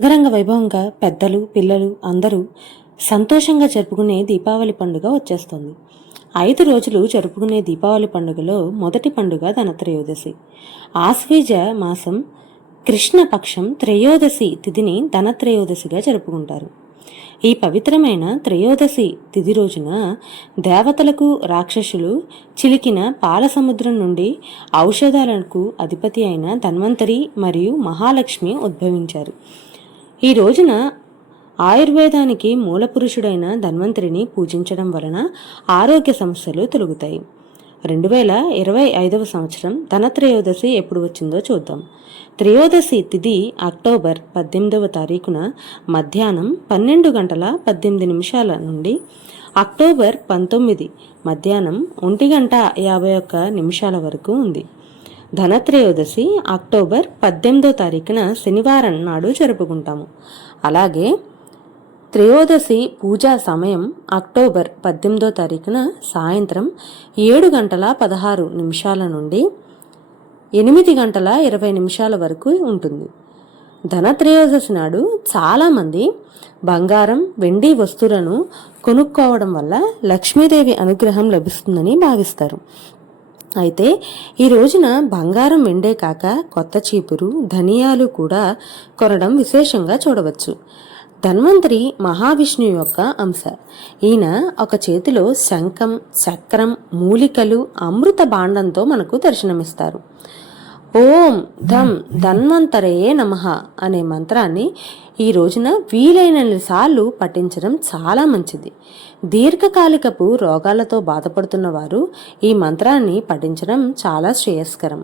అంగరంగ వైభవంగా పెద్దలు పిల్లలు అందరూ సంతోషంగా జరుపుకునే దీపావళి పండుగ వచ్చేస్తుంది. ఐదు రోజులు జరుపుకునే దీపావళి పండుగలో మొదటి పండుగ ధనత్రయోదశి. ఆశ్వీజ మాసం కృష్ణపక్షం త్రయోదశి తిథిని ధనత్రయోదశిగా జరుపుకుంటారు. ఈ పవిత్రమైన త్రయోదశి తిథి రోజున దేవతలకు రాక్షసులు చిలికిన పాల సముద్రం నుండి ఔషధాలకు అధిపతి అయిన ధన్వంతరి మరియు మహాలక్ష్మి ఉద్భవించారు. ఈ రోజున ఆయుర్వేదానికి మూలపురుషుడైన ధన్వంతరిని పూజించడం వలన ఆరోగ్య సమస్యలు తొలుగుతాయి. రెండు వేల ఇరవై ఐదవ సంవత్సరం ధనత్రయోదశి ఎప్పుడు వచ్చిందో చూద్దాం. త్రయోదశి తిథి అక్టోబర్ పద్దెనిమిదవ తారీఖున మధ్యాహ్నం పన్నెండు గంటల పద్దెనిమిది నిమిషాల నుండి అక్టోబర్ పంతొమ్మిది మధ్యాహ్నం ఒంటి గంట యాభై ఒక్క నిమిషాల వరకు ఉంది. ధనత్రయోదశి అక్టోబర్ పద్దెనిమిదో తారీఖున శనివారం నాడు జరుపుకుంటాము. అలాగే త్రయోదశి పూజా సమయం అక్టోబర్ పద్దెనిమిదో తారీఖున సాయంత్రం ఏడు గంటల పదహారు నిమిషాల నుండి ఎనిమిది గంటల ఇరవై నిమిషాల వరకు ఉంటుంది. ధనత్రయోదశి నాడు చాలామంది బంగారం వెండి వస్తువులను కొనుక్కోవడం వల్ల లక్ష్మీదేవి అనుగ్రహం లభిస్తుందని భావిస్తారు. అయితే ఈ రోజున బంగారం వెండే కాక కొత్త చీపురు ధనియాలు కూడా కొనడం విశేషంగా చూడవచ్చు. ధన్వంతరి మహావిష్ణువు యొక్క అంశ. ఈయన ఒక చేతిలో శంఖం చక్రం మూలికలు అమృత బాండంతో మనకు దర్శనమిస్తారు. ఓం ధం ధన్వంతరయే నమః అనే మంత్రాన్ని ఈ రోజున వీలైనన్ని సార్లు పఠించడం చాలా మంచిది. దీర్ఘకాలికపు రోగాలతో బాధపడుతున్న వారు ఈ మంత్రాన్ని పఠించడం చాలా శ్రేయస్కరం.